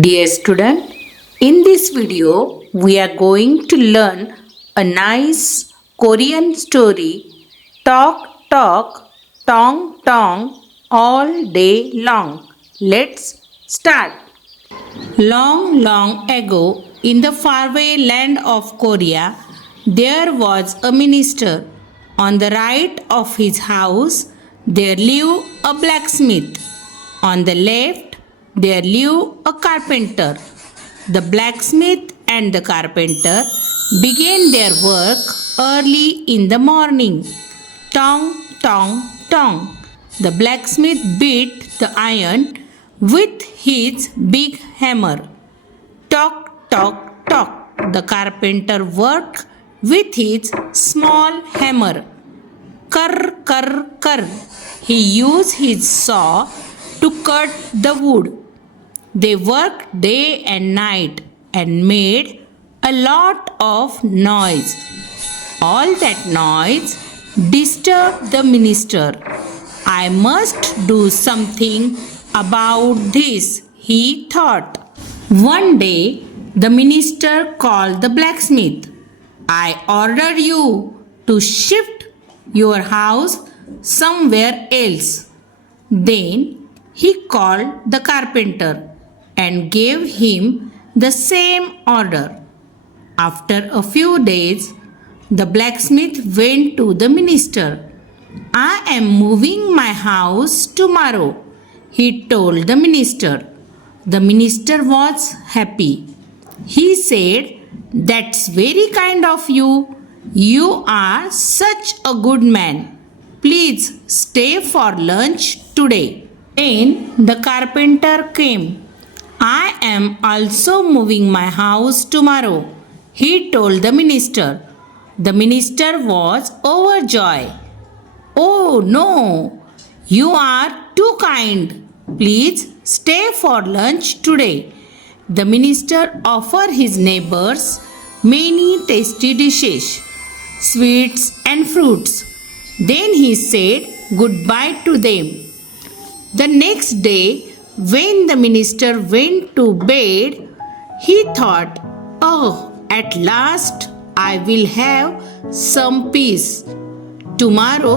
Dear student, in this video we are going to learn a nice Korean story Talk Talk Tong Tong all day long. Let's start. Long, long ago, in the faraway land of Korea, there was a minister. On the right of his house, there lived a blacksmith. On the left, there lived a carpenter. The blacksmith and the carpenter began their work early in the morning. Tong, tong, tong. The blacksmith beat the iron with his big hammer. Tock, tock, tock. The carpenter worked with his small hammer. Kar, kar, kar. He used his saw to cut the wood. They worked day and night and made a lot of noise. All that noise disturbed the minister. I must do something about this, he thought. One day, the minister called the blacksmith. I order you to shift your house somewhere else. Then he called the carpenter and gave him the same order. After a few days, the blacksmith went to the minister. I am moving my house tomorrow, he told the minister. The minister was happy. He said, "That's very kind of you. You are such a good man. Please stay for lunch today." Then the carpenter came. I am also moving my house tomorrow, he told the minister. The minister was overjoyed. Oh no, you are too kind. Please stay for lunch today. The minister offered his neighbors many tasty dishes, sweets and fruits. Then he said goodbye to them. The next day, when the minister went to bed, he thought, "Oh, at last I will have some peace. Tomorrow,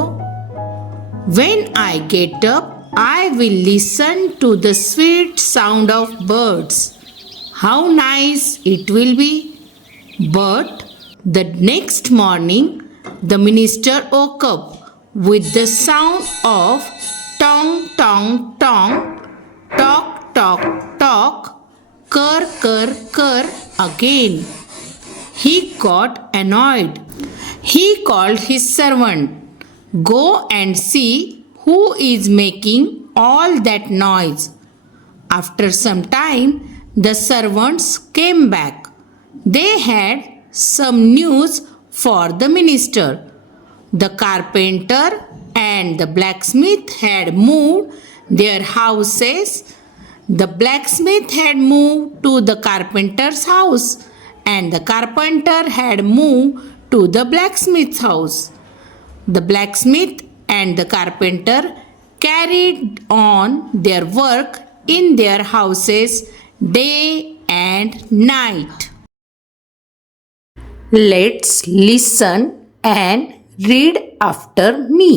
when I get up, I will listen to the sweet sound of birds. How nice it will be." But the next morning, the minister woke up with the sound of tong, tong, tong, tock, tock, tock, kur, kur, kur again. He got annoyed. He called his servant. Go and see who is making all that noise. After some time, the servants came back. They had some news for the minister. The carpenter and the blacksmith had moved their houses. The blacksmith had moved to the carpenter's house, and the carpenter had moved to the blacksmith's house. The blacksmith and the carpenter carried on their work in their houses day and night. Let's listen and read after me.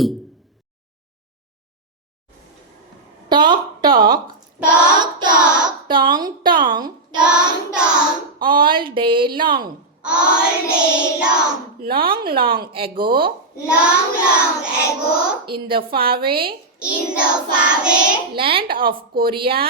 Talk, talk. Talk, talk, Tong, tong. tong, tong, All day long. all day long. Long, long ago, Long, long ago, in the faraway in the faraway land of Korea,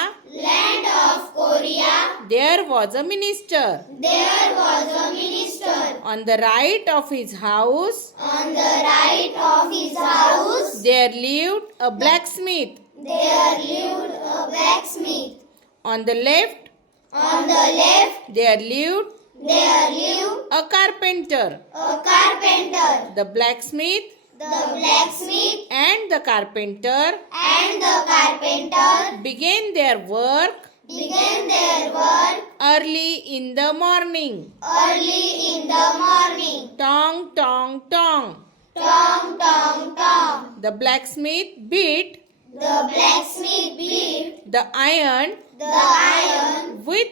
land of Korea, there was a minister. there was a minister. On the right of his house, On the right of his house, there lived a blacksmith. there lived a blacksmith. On the left, On the left, there lived there lived a carpenter. a carpenter. The blacksmith The blacksmith and the carpenter and the carpenter began their work began their work early in the morning. early in the morning. Tong, tong, tong. Tong, tong, tong. The blacksmith beat The blacksmith beat the iron the iron with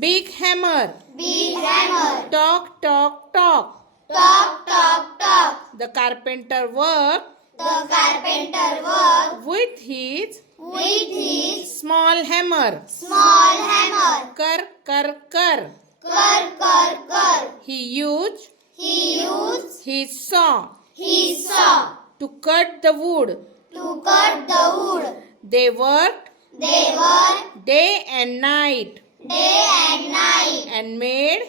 Big hammer. Big hammer. Talk, talk, talk. Talk, talk, talk. The carpenter worked The carpenter worked with his with his small hammer. small hammer. Kar, kar, kar. Kar, kar, kar. He used He used his saw his saw to cut the wood. to cut the wood. They worked They worked day and night day and night and made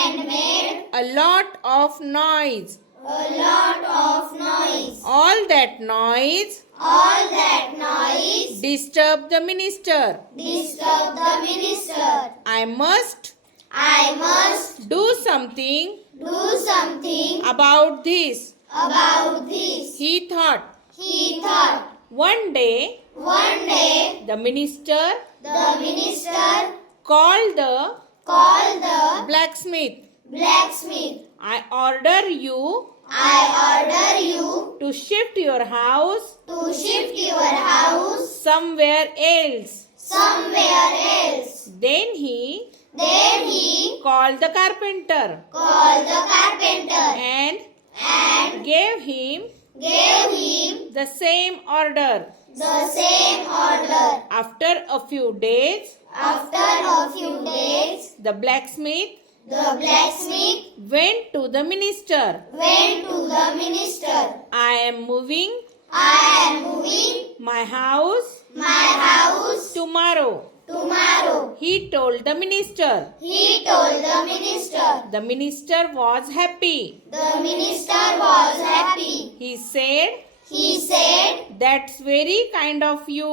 and made a lot of noise. a lot of noise. All that noise All that noise disturbed the minister. disturbed the minister. I must I must do something do something about this, about this. he thought. He thought. One day, One day, the minister the minister called the called the blacksmith. blacksmith. I order you I order you to shift your house to shift your house somewhere else. somewhere else. Then he Then he called the carpenter called the carpenter and gave him gave him the same order. the same order. After a few days, After a few days, the blacksmith the blacksmith went to the minister. went to the minister. I am moving I am moving my house my house tomorrow, tomorrow. he told the minister. He told the minister. The minister was happy. The minister was happy. He said, He said, "That's very kind of you.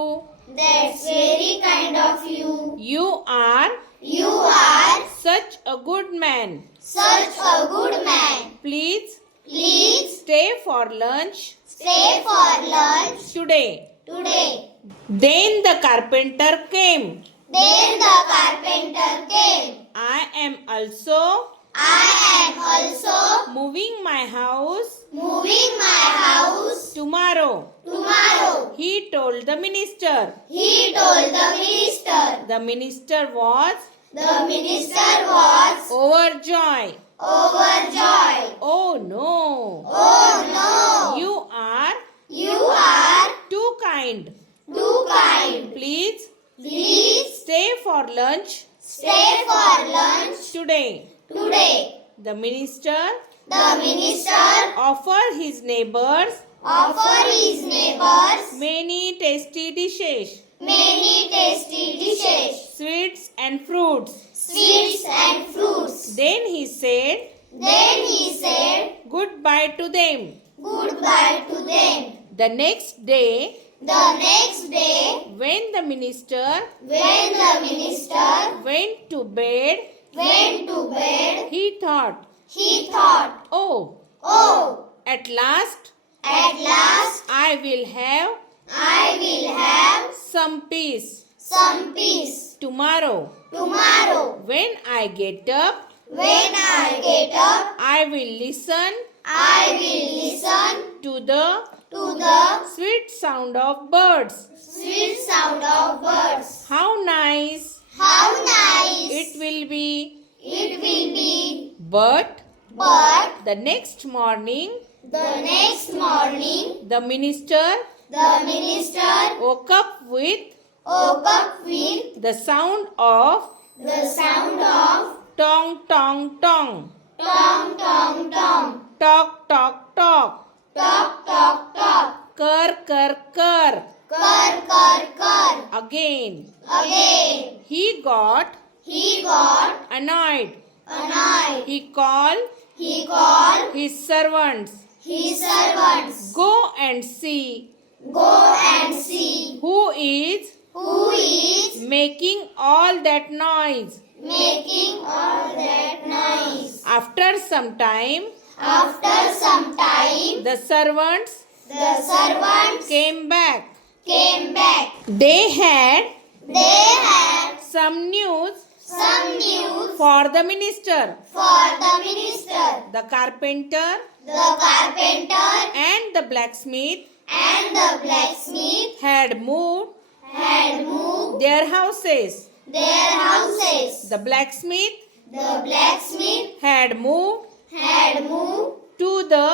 "That's very kind of you. You are You are such a good man. such a good man. Please Please stay for lunch stay for lunch today." today." Then the carpenter came. Then the carpenter came. I am also I am also moving my house moving my house tomorrow, tomorrow. he told the minister. He told the minister. The minister was The minister was overjoyed. overjoyed. Oh no, Oh no! you are are too kind. too kind. Please Please stay for lunch stay for lunch today. today. The minister The minister offered his neighbors offered his neighbors many tasty dishes, many tasty dishes, sweets and fruits. sweets and fruits. Then he said Then he said goodbye to them. goodbye to them. The next day, The next day, when the minister when the minister went to bed, went to bed, he thought, he thought, "Oh, "Oh, at last at last I will have I will have some peace. some peace. Tomorrow, Tomorrow, when I get up, when I get up, I will listen I will listen to the to the sweet sound of birds. sweet sound of birds. How nice How nice it will be." it will be. But But the next morning, the next morning, the minister the minister woke up with woke up with the sound of the sound of tong tong tong, tong tong tong, talk talk talk, talk talk talk, kar kar kar. kar kar kar. Again, Again, he got he got annoyed. annoyed. He called He called his servants. his servants. Go and see Go and see who is who is making all that noise. making all that noise. After some time, After some time, the servants the servants came back. came back. They had They had some news some news for the minister. for the minister. The carpenter The carpenter and the blacksmith and the blacksmith had moved had moved their houses. their houses. The blacksmith The blacksmith had moved had moved to the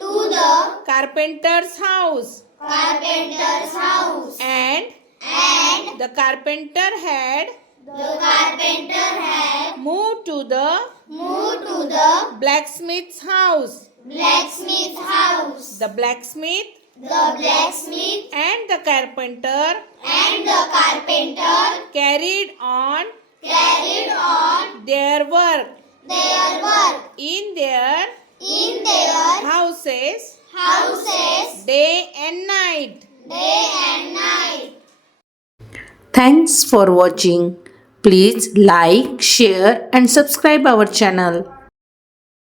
to the carpenter's house, carpenter's house, and and the carpenter had the carpenter had moved to the moved to the blacksmith's house. blacksmith's house. The blacksmith The blacksmith and the carpenter and the carpenter carried on carried on their work their work in their in their houses houses day and night. day and night. Thanks for watching. Please like, share and subscribe our channel.